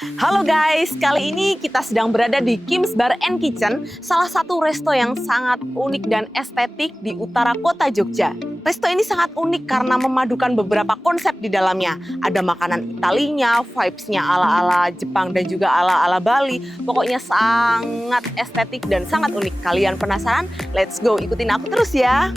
Halo guys, kali ini kita sedang berada di Kim's Bar and Kitchen, salah satu resto yang sangat unik dan estetik di utara kota Jogja. Resto ini sangat unik karena memadukan beberapa konsep di dalamnya. Ada makanan Italinya, vibes-nya ala-ala Jepang dan juga ala-ala Bali. Pokoknya sangat estetik dan sangat unik. Kalian penasaran? Let's go, ikutin aku terus ya.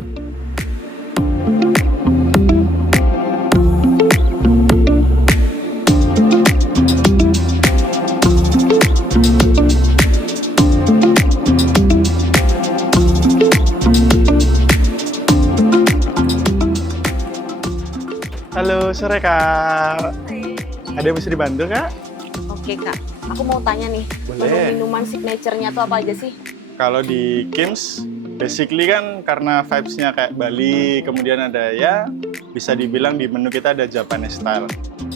Halo, sore Kak. Ada yang bisa dibantu Kak? Oke Kak, aku mau tanya nih, Boleh. menu minuman signature-nya tuh apa aja sih? Kalau di Kim's, basically kan karena vibes-nya kayak Bali, kemudian ada ya bisa dibilang di menu kita ada Japanese style.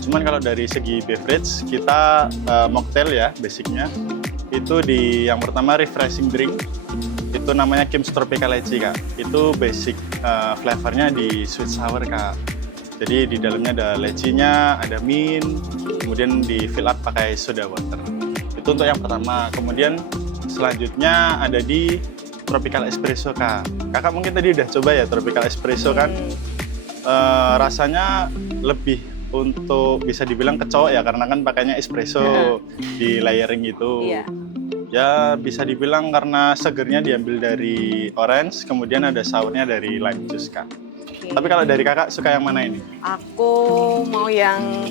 Cuman kalau dari segi beverage, kita mocktail ya basicnya. Itu di yang pertama refreshing drink, itu namanya Kim's Tropical Lychee Kak. Itu basic flavornya di sweet sour Kak. Jadi di dalamnya ada lecinya, ada mint, kemudian di fill up pakai soda water. Itu untuk yang pertama. Kemudian selanjutnya ada di Tropical Espresso Kak. Kakak mungkin tadi udah coba ya Tropical Espresso kan? Rasanya lebih untuk bisa dibilang kecok ya karena kan pakainya espresso di layering gitu. Iya. Ya bisa dibilang karena segernya diambil dari orange, kemudian ada sournya dari lime juice Kak. Tapi kalau dari kakak suka yang mana ini? Aku mau yang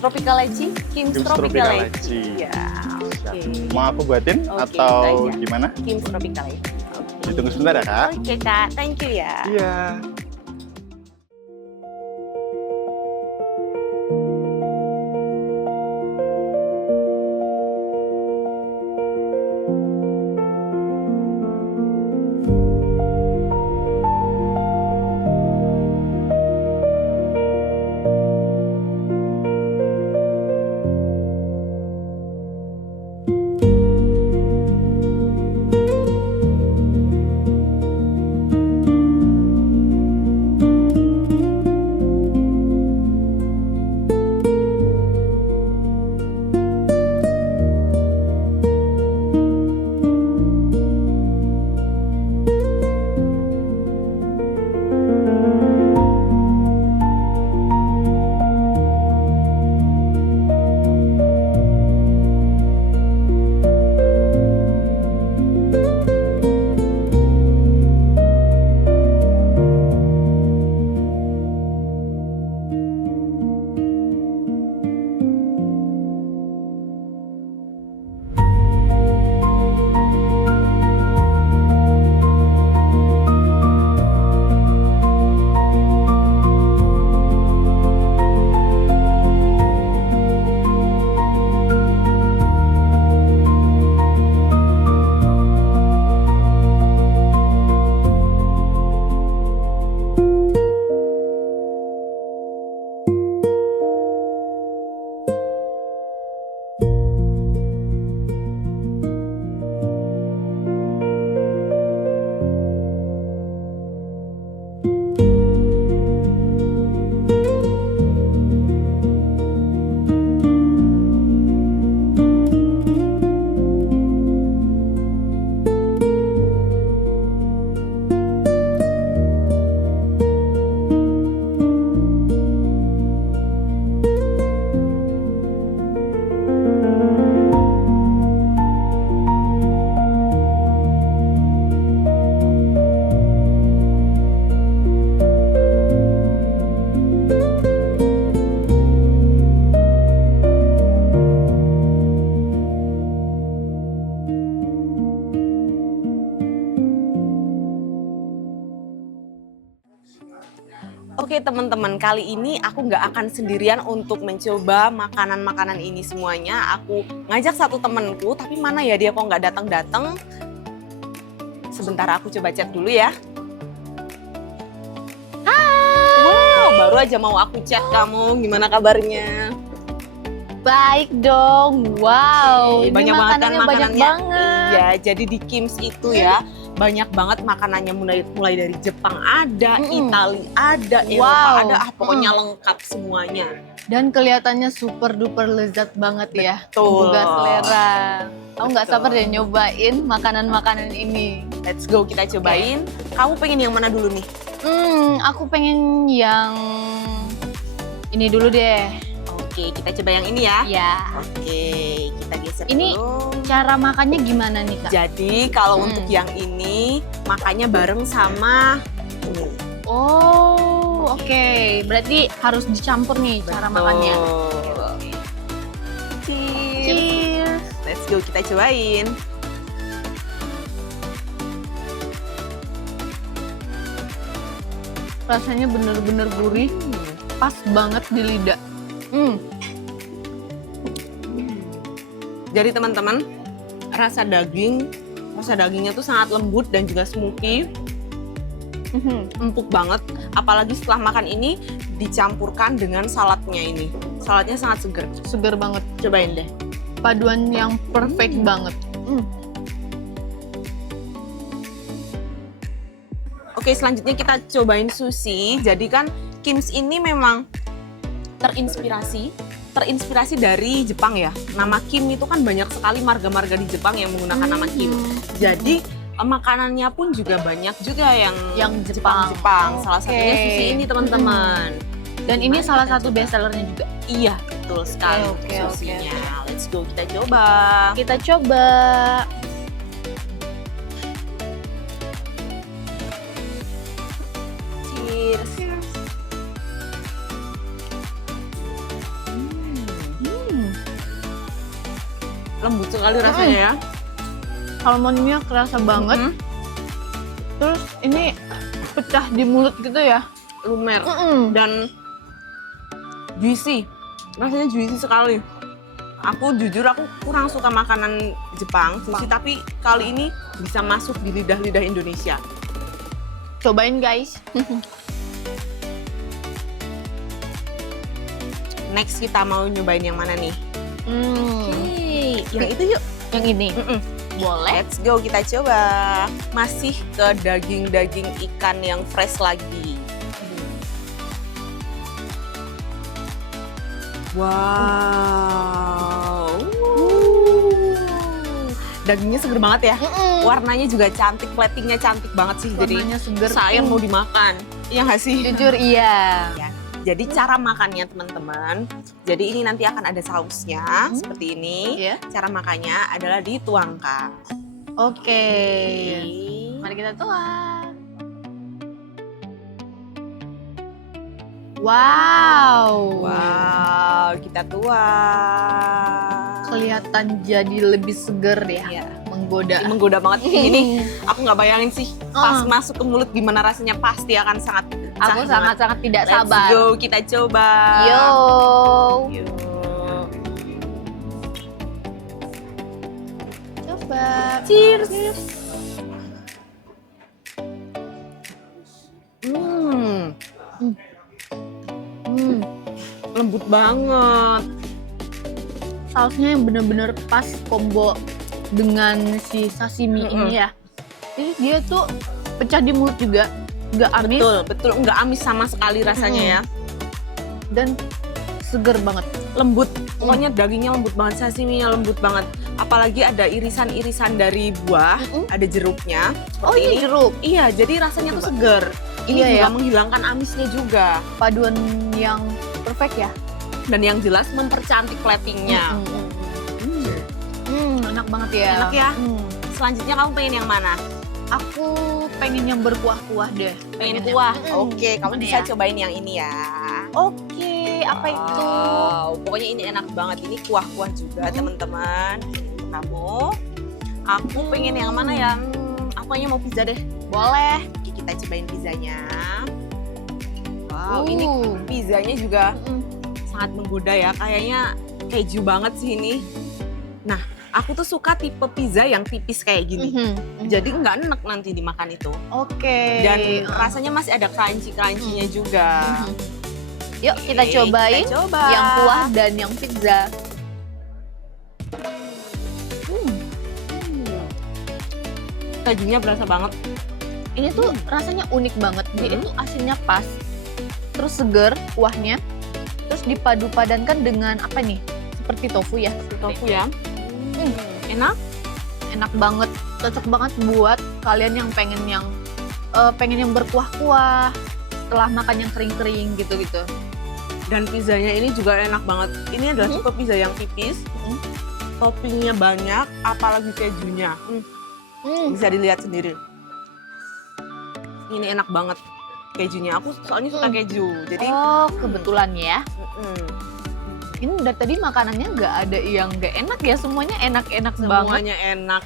Tropical Lychee, Kim's Tropical Lychee. Ya, oke. Mau aku buatin Oke, atau itu aja. gimana? Kim's Tropical Lychee. Oke. Ditunggu sebentar ya kak. Oke Kak, thank you ya. Iya. Oke teman-teman, kali ini aku nggak akan sendirian untuk mencoba makanan-makanan ini semuanya. Aku ngajak satu temenku, tapi mana ya dia kok nggak datang-datang. Sebentar aku coba chat dulu ya. Wow, baru aja mau aku chat kamu, gimana kabarnya? Baik dong, wow, ini Banyak banget kan makanannya banyak makanannya. banget. Iya, jadi di Kim's itu ya, banyak banget makanannya mulai dari Jepang ada, Mm-mm. Italia ada, Eropa Wow. ada, pokoknya lengkap semuanya. Dan kelihatannya super duper lezat banget ya. Betul. Menggugah selera. Aku nggak Betul. sabar deh nyobain makanan-makanan ini. Let's go, kita cobain. Kamu pengen yang mana dulu nih? Aku pengen yang ini dulu deh. Oke, kita coba yang ini ya. Ya. Oke, kita geser Ini dulu. cara makannya gimana nih Kak? Jadi kalau untuk yang ini makannya bareng sama ini. Oh, oke. Berarti harus dicampur nih cara makannya. Cheers. Cheers. Let's go, kita cobain. Rasanya bener-bener gurih, pas banget di lidah. Jadi teman-teman, rasa dagingnya tuh sangat lembut dan juga smoky, empuk banget. Apalagi setelah makan ini dicampurkan dengan saladnya ini. Saladnya sangat segar. Seger banget. Cobain deh. Paduan yang perfect banget. Oke, selanjutnya kita cobain sushi. Jadi kan Kim's ini memang terinspirasi dari Jepang ya. Nama Kim itu kan banyak sekali marga-marga di Jepang yang menggunakan nama Kim. Jadi makanannya pun juga banyak juga yang Jepang. Salah satunya Oke. sushi ini teman-teman. Dan ini Gimana salah kita satu coba? best sellernya juga. Iya, betul sekali Oke, sushinya. Let's go, kita coba. Kita coba. Cheers. Lembut sekali rasanya ya. Salmonnya kerasa banget. Mhm. Terus ini pecah di mulut gitu ya. Lumer dan juicy. Rasanya juicy sekali. Aku jujur aku kurang suka makanan Jepang, sushi, tapi kali ini bisa masuk di lidah-lidah Indonesia. Cobain guys. Next kita mau nyobain yang mana nih? Yang itu yuk. Yang ini. Boleh. Let's go, kita coba. Masih ke daging-daging ikan yang fresh lagi. Wow. Dagingnya seger banget ya. Warnanya juga cantik, platingnya cantik banget sih. Warnanya seger. Jadi sayang mau dimakan. Iya nggak sih? Jujur iya. Ya. Jadi cara makannya teman-teman. Jadi ini nanti akan ada sausnya seperti ini. Iya. Cara makannya adalah dituangkan. Oke. Mari kita tuang. Wow. Wow, kita tuang. Kelihatan jadi lebih seger ya. Iya. Menggoda. Menggoda banget. Ini aku nggak bayangin sih pas masuk ke mulut gimana rasanya, pasti akan sangat Aku sangat-sangat tidak sabar. Let's go, kita coba. Yo. Yuk. Coba. Cheers. Lembut banget. Sausnya yang bener-bener pas combo dengan si sashimi ini ya. Jadi dia tuh pecah di mulut juga, nggak amis Betul, nggak amis sama sekali rasanya ya. dan seger banget. Lembut, pokoknya dagingnya lembut banget, sashiminya lembut banget. Apalagi ada irisan-irisan dari buah, ada jeruknya. Oh ini jeruk. Iya, jadi rasanya tuh seger. Ini Iya juga ya. menghilangkan amisnya juga. Paduan yang perfect ya. Dan yang jelas mempercantik platingnya. Enak banget ya. Enak ya? Selanjutnya kamu pengen yang mana? Aku pengen yang berkuah-kuah deh. Pengen kuah? Oke, kamu Mana bisa ya? cobain yang ini ya. Oke, apa itu? Wow, pokoknya ini enak banget. Ini kuah-kuah juga teman-teman. Ini untuk kamu. Aku pengen yang mana ya? Aku kayaknya mau pizza deh. Boleh. Oke, kita cobain pizzanya. Wow, ini pizzanya juga sangat menggoda ya. Kayaknya keju banget sih ini. Nah, aku tuh suka tipe pizza yang tipis kayak gini. Jadi nggak enak nanti dimakan itu. Oke. Dan rasanya masih ada crunchy-crunchy-nya juga. Yuk kita Oke, cobain kita coba. yang kuah dan yang pizza. kejunya berasa banget. Ini tuh rasanya unik banget. Dia itu asinnya pas, terus seger kuahnya, terus dipadu-padankan dengan apa nih? Seperti tofu ya. Tofu ya. Enak. Enak banget, cocok banget buat kalian yang pengen yang berkuah-kuah setelah makan yang kering-kering gitu-gitu. Dan pizzanya ini juga enak banget. Ini adalah tipe pizza yang tipis. Toppingnya banyak, apalagi kejunya. Bisa dilihat sendiri. Ini enak banget kejunya. Aku soalnya suka keju. Jadi Oh, kebetulan ya. mm, Ini dari tadi makanannya nggak ada yang nggak enak ya, semuanya enak-enak banget. semuanya enak.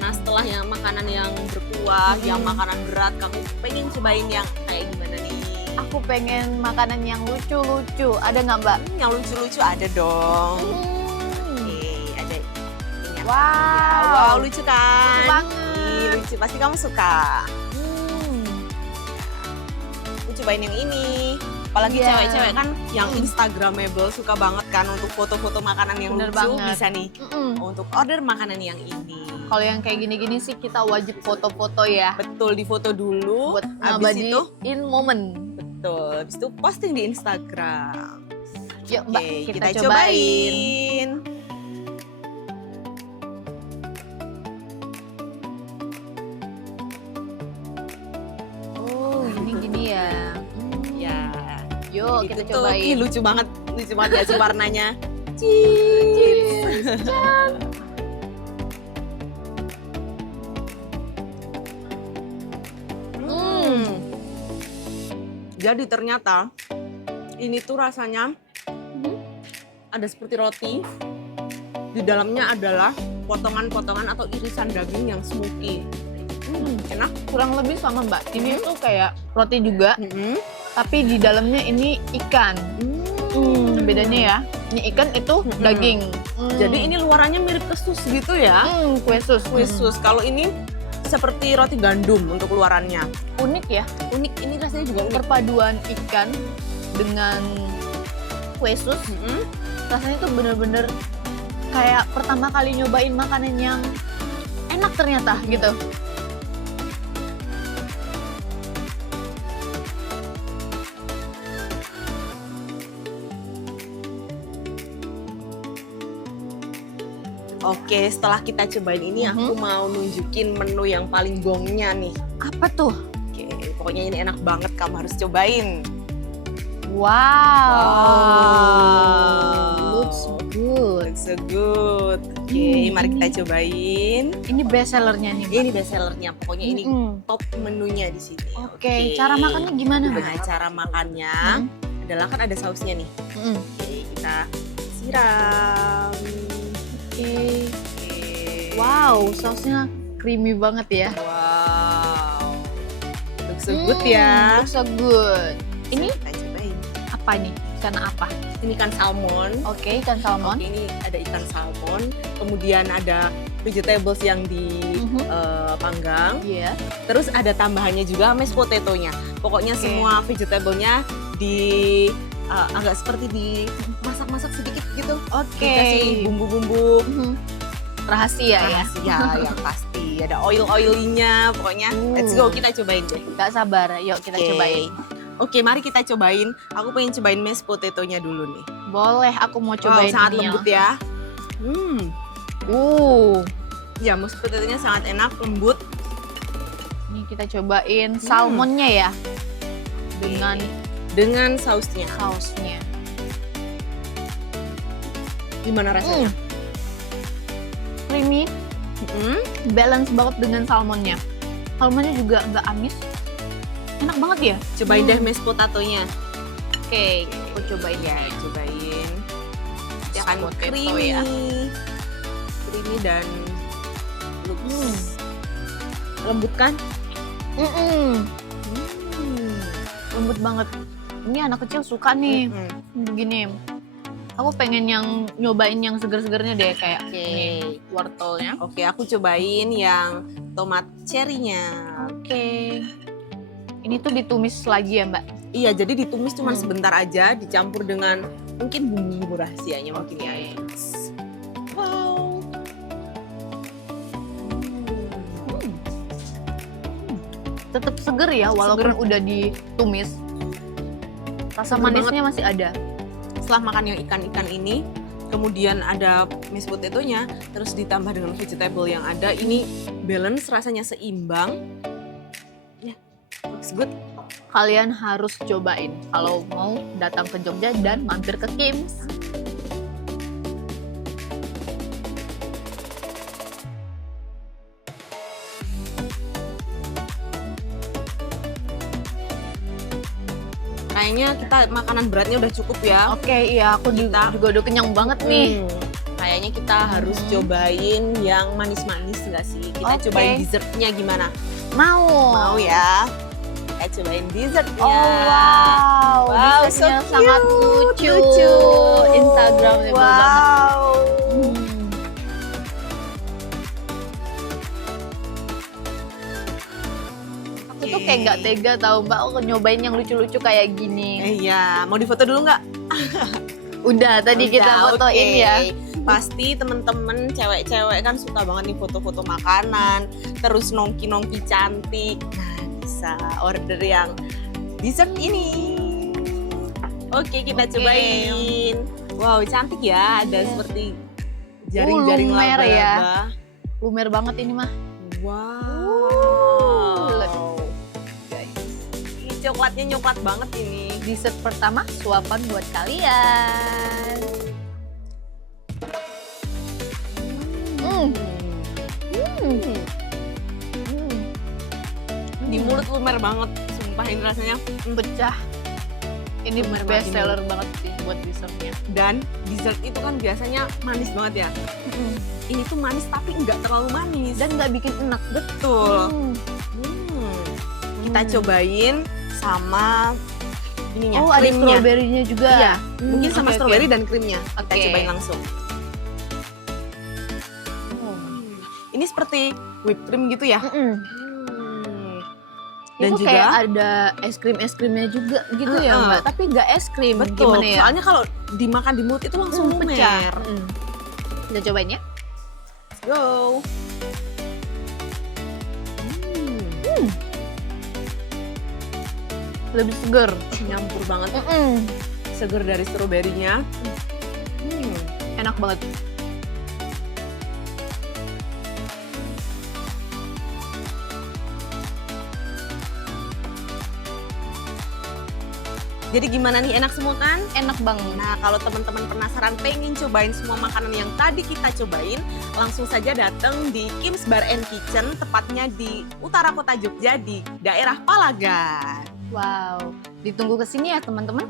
Nah, setelah yang makanan yang berkuah, yang makanan berat, kamu pengen cobain yang kayak gimana nih? Aku pengen makanan yang lucu-lucu. Ada nggak Mbak? Yang lucu-lucu ada dong. Hmm. Oke, ada ini. Wow. Wow, lucu kan? Lucu banget. Ih, lucu, pasti kamu suka. Aku cobain yang ini. Apalagi Iya. cewek-cewek kan yang instagramable suka banget kan untuk foto-foto makanan yang Bener lucu. banget. Bisa nih untuk order makanan yang ini. Kalau yang kayak gini-gini sih kita wajib foto-foto ya. Betul, difoto dulu. Buat Habis itu, in moment. betul. Habis itu posting di Instagram. Yuk Mbak, Oke, kita kita cobain. cobain. Oh, gini-gini ya. Ya. Yuk Gitu kita tuh. Ih, cobain. lucu banget ya sih warnanya. Cheese. Jadi ternyata ini tuh rasanya ada seperti roti. Di dalamnya adalah potongan-potongan atau irisan daging yang smoky. Enak. Kurang lebih sama Mbak. Ini tuh kayak roti juga, Mm-mm. tapi di dalamnya ini ikan. Bedanya ya. Ini ikan itu daging. Jadi ini luarannya mirip ke sus gitu ya. kue sus. Kue sus. Kalau ini seperti roti gandum untuk luarannya. Unik ya. Unik, ini rasanya juga unik. Perpaduan ikan dengan kue sus. Rasanya tuh bener-bener kayak pertama kali nyobain makanan yang enak ternyata gitu. Oke, setelah kita cobain ini aku mau nunjukin menu yang paling gongnya nih. Apa tuh? Oke, pokoknya ini enak banget, kamu harus cobain. Wow. Looks good. Looks so good. Oke, mari kita cobain. Ini best sellernya nih. Ini best sellernya, pokoknya ini top menunya di sini. Oke, cara makannya gimana? Nah, cara makannya adalah kan ada sausnya nih. Oke, kita siram. Oke. Oke. Wow, sausnya creamy banget ya. Wow. Looks so good ya. Looks so good. Ini Kita cobain. apa nih? Ikan apa? Ini ikan salmon. Oke, ikan salmon. Oke, ini ada ikan salmon. Kemudian ada vegetables yang dipanggang. Iya. Terus ada tambahannya juga mashed potato-nya. Pokoknya Oke. semua vegetable-nya agak seperti dimasak-masak sedikit gitu. Oke. Dikasih bumbu-bumbu Rahasia ya. rahasia yang pasti. Ada oil-oilinya. Pokoknya let's go, kita cobain deh. Gak sabar, yuk kita Oke. cobain. Oke, mari kita cobain. Aku pengen cobain mashed potato-nya dulu nih. Boleh, aku mau Wow, cobain sangat ini lembut ya. Ya, mashed potato-nya sangat enak, lembut. Ini kita cobain salmonnya ya. Dengan sausnya. Sausnya. Gimana rasanya? Creamy, balance banget dengan salmonnya. Salmonnya juga nggak amis. Enak banget ya. Cobain deh mashed potato-nya. Oke, aku cobain ya. Cobain. Dia akan Potato creamy. ya. Creamy dan looks lembut kan? Lembut banget. Ini anak kecil suka nih. Begini. Aku pengen yang nyobain yang seger-segernya deh kayak ini wortelnya. Oke, aku cobain yang tomat cherry-nya. Oke. Ini tuh ditumis lagi ya, Mbak? Iya, jadi ditumis cuma sebentar aja, dicampur dengan mungkin bumbu rahasianya mungkin ya. Wow. Tetap seger ya, walaupun udah ditumis. Rasa Seger manisnya masih ada. Setelah makan yang ikan-ikan ini, kemudian ada mashed potato-nya, terus ditambah dengan vegetable yang ada, ini balance, rasanya seimbang. Ya, looks good. Kalian harus cobain kalau mau datang ke Jogja dan mampir ke Kim's. Kayaknya kita makanan beratnya udah cukup ya. Oke, iya aku Kita- juga udah kenyang banget nih. Kayaknya kita harus cobain yang manis-manis nggak sih? Kita Oke. cobain dessertnya gimana? Mau. Mau ya? Kita cobain dessertnya. Oh wow, Wow, dessertnya so sangat cute, lucu. Instagramable banget. Wow. Aku tuh kayak nggak tega tahu Mbak, aku nyobain yang lucu-lucu kayak gini. Iya, mau difoto dulu nggak? Udah tadi kita Udah, fotoin oke. ya. Pasti temen-temen cewek-cewek kan suka banget nih foto-foto makanan, terus nongki-nongki cantik. Nah, bisa order yang dessert ini. Oke, kita Oke. cobain. Wow, cantik ya. Ada Iya. seperti jaring-jaring lumer laba-laba. ya. Lumer banget ini mah. Wow. Ini coklatnya nyoklat banget ini. Dessert pertama suapan buat kalian. Di mulut lumer banget, sumpah ini rasanya. Pecah. Ini Lumer best banget seller banget sih buat dessertnya. Dan dessert itu kan biasanya manis banget ya. Ini tuh manis tapi nggak terlalu manis. Dan nggak bikin enak. Betul. Kita cobain sama ininya, Oh, ada krimnya. strawberry-nya juga. Iya, mungkin sama oke, strawberry oke. dan krimnya. Kita Oke. cobain langsung. Ini seperti whipped cream gitu ya. Dan Itu juga kayak ada es krimnya juga gitu ya Mbak, tapi nggak es krim. betul. Gimana ya? Soalnya kalau dimakan di mulut itu langsung pecah. lumer. Kita cobain ya. Let's go. Lebih seger. Nyampur banget. Seger dari stroberinya. Enak banget. Jadi gimana nih, enak semua kan? Enak banget. Nah, kalau teman-teman penasaran pengen cobain semua makanan yang tadi kita cobain, langsung saja datang di Kim's Bar and Kitchen, tepatnya di utara kota Jogja di daerah Palagan. Wow. Ditunggu kesini ya teman-teman.